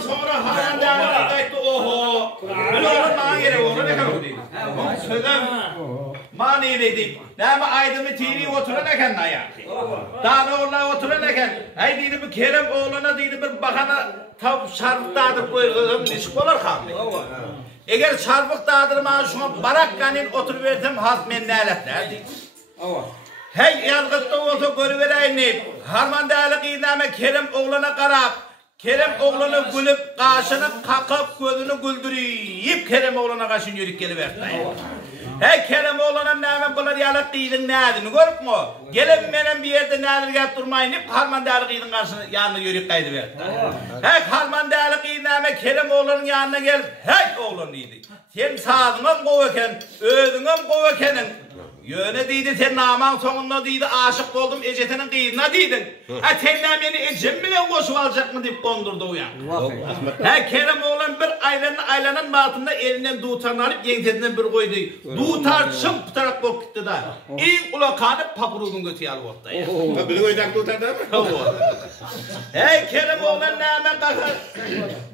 ondan sonra Harman Dağı'na kayıttı oho. Böyle olur bana gerek olur ne kadar değil. Sözüm maniyeliydi. Nama aydımı tiri oturan eken ya. Daha orla oturan eken. Ay dedi bir Kerem oğluna dedi bir bakana tav şarpıktadır koyduğum nişik olur kaldı. Eğer şarpıktadır bana şuna barakkanin oturuverdim hazmen neletler dedi. Hey yazgıtta olsa görüvereyim. Harman Dağı'lık idame Kerem oğluna karab. Kerem oğlunu gülüp, kaşını kakıp, gözünü güldürüyüp Kerem oğluna kaşın yürük geliverdi. Hey Kerem oğluna neymen bunlar yalık giydin neyadını görüp mü? Gelin benim bir yerde neyadır gelip durmayın hep Harman Dağı'lık giydin karşısına yanına yürük kaydıverdi. Hey Harman Dağı'lık idame Kerem oğlunun yanına gelip, hey oğlun dedi. Sen sağdığın koveken, ödüğün kovekenin. Yöne deydi sen naman sonunda deydi aşık oldum ecetinin kıyına deydin. Ha tenden beni ecem bile koşup alacak mı deyip kondurdu o ya. Ha Kerem oğlan bir aylanın batında elinden duğutarını alıp yengtedinden bir koydu. Duğutar çımpıtarak bok gitti da. İlk ulakanıp papurudun götüye alıp orta ya. Biri koyacak duğutar da mı? Hey Kerem oğlan ne hemen kakar.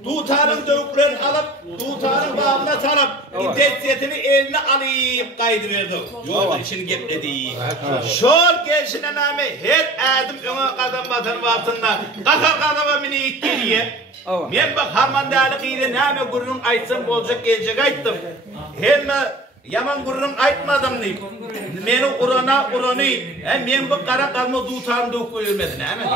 Duğutarın dövüklerini alıp duğutarın bağına sarıp İddetiyetini eline alıp kaydı verdi. Yolda işini gepledi. Şol gelişine nami her adım öne kadın batın batında. Kakar kadama beni ilk geriye. Ben bak Harman Dağı'lık iyiydi nami gururun aytsam olacak gelecek ayttım. Hem yaman gururun aytmadım deyip. Beni urana hem ben bu kara kalma duğutarını dövük koyulmedin hemen.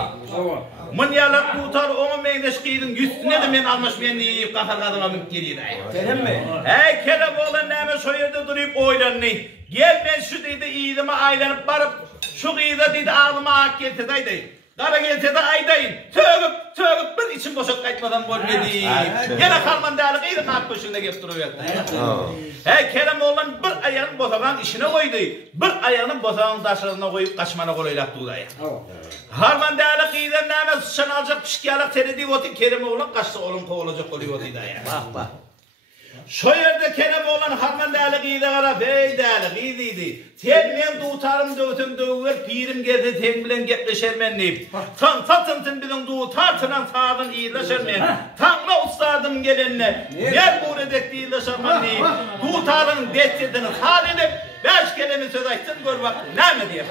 Mın yalak tutar onu meydeş giydin üstüne de men almış ben deyip kakar kadama beni geriye. Kerem mi? Hey Kerem oğlan neyme şu yerde duruyup oylanmayın. Gel ben şu deydi iyidime aylanıp barıp şu kıyıda deydi ağlıma ak gelse de aydayın. Kara gelse de aydayın. Tövüp bir için boşak kaytmadan görmedi. Yine Harman Dağı'lık iyidin ak koşunda gelip duruverdi. Hey Kerem oğlan bir ayağının bosağın işine koydu. Bir ayağının bosağın taşlarına koyup kaçmana kolaylattı da ya. Harman Dağı'lık iyiden neyme sıçan alacak pişkiyalık senedi otu Kerem oğlan kaçsa oğlum kovulacak oluyor da ya. Şu yerde Kerem oğlan Harman Dağı'lık iyide karab, hey Dağı'lık iyidiydi. Sen men duğutarım dövütüm dövüver, pirim geldi sen bilen gepleşer men deyip. Tan satıntın bilin duğutartınan sağdın iyileşer men. Tanla ustadım gelenle, yer bu redekti iyileşer men deyip. Duğutarın destetini sağ edip, 5 kelime söz açsın gör bak, ne mi diye.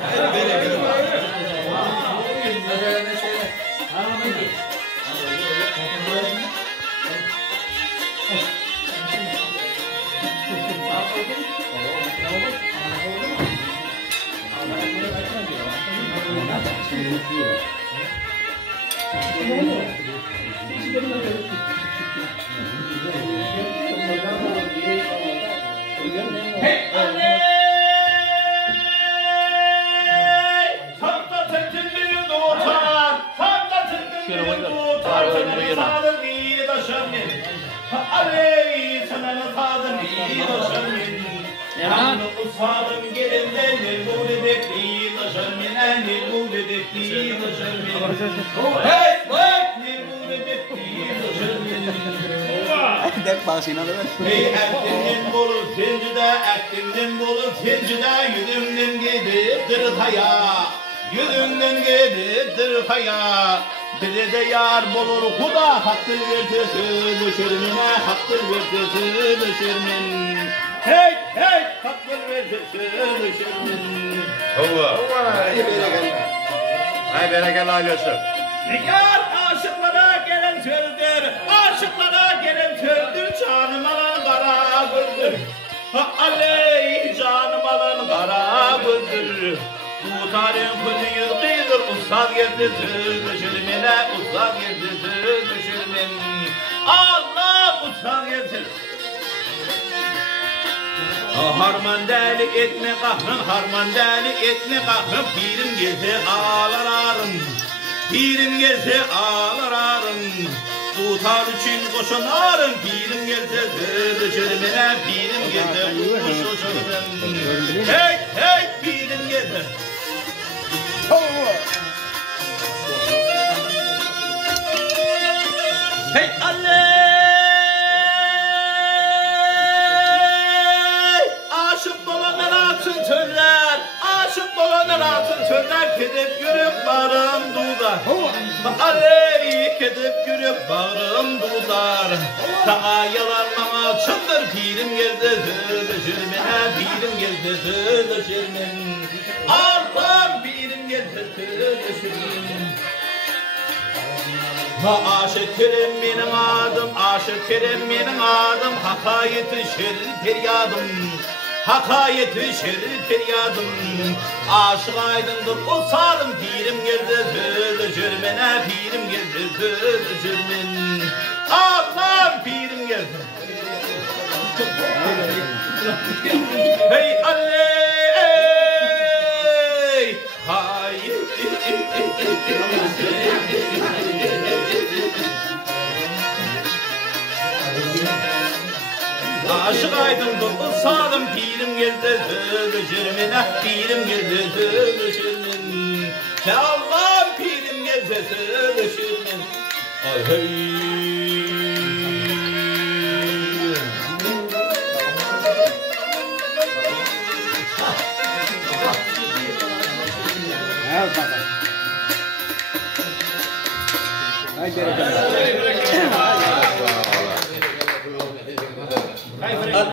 Usadım gelinden bu dedekti taşırmen bu dedekti taşırmen hey bu dedekti taşırmen Dek basına da hey aktinden bolur sencide yüzümden gididir haya yüzümden gididir haya bize de yar bulur huda hakkı vertesi düşürmene hakkı vertesi düşürmen hey hakkı vertesi düşürmen Ay bereketli ailesi. Yar aşıklara gelen sözdür canım alan kara güldür aley canım alan kara güldür bu tarih kızı yılgıdır ustad getirdi düşürmene ustad getirdi düşürmen Allah ustad getirdi Harman Dağı'lı etme kahrım, Harman Dağı'lı etme kahrım pirim gelse ağlar arım, pirim gelse ağlar arım tutar için koşanarım, pirim gelse düşürmene, pirim gelse koşanarım hey pirim gelse hey Allah aşık olanlar altın sözler kedip yürüp bağrım duda aley kedip yürüp bağrım duda yıllar sana yalanmama çıldır pirim geldi düşürmene pirim geldi düşürmen Allah'ım pirim geldi düşürmen Aşık Kerem benim adım, Aşık Kerem benim adım Hakayeti şerif feryadım Hakayeti şerif feryadım Aşık aydındır o sarım pirim geldi düşürmene pirim geldi düşürmen Allah'ım pirim geldi Hey aley Hayır Aşık aydındır o sarım pirim geldi düşürmene pirim geldi düşürmen Allah'ım pirim geldi düşürmen Hey Ay,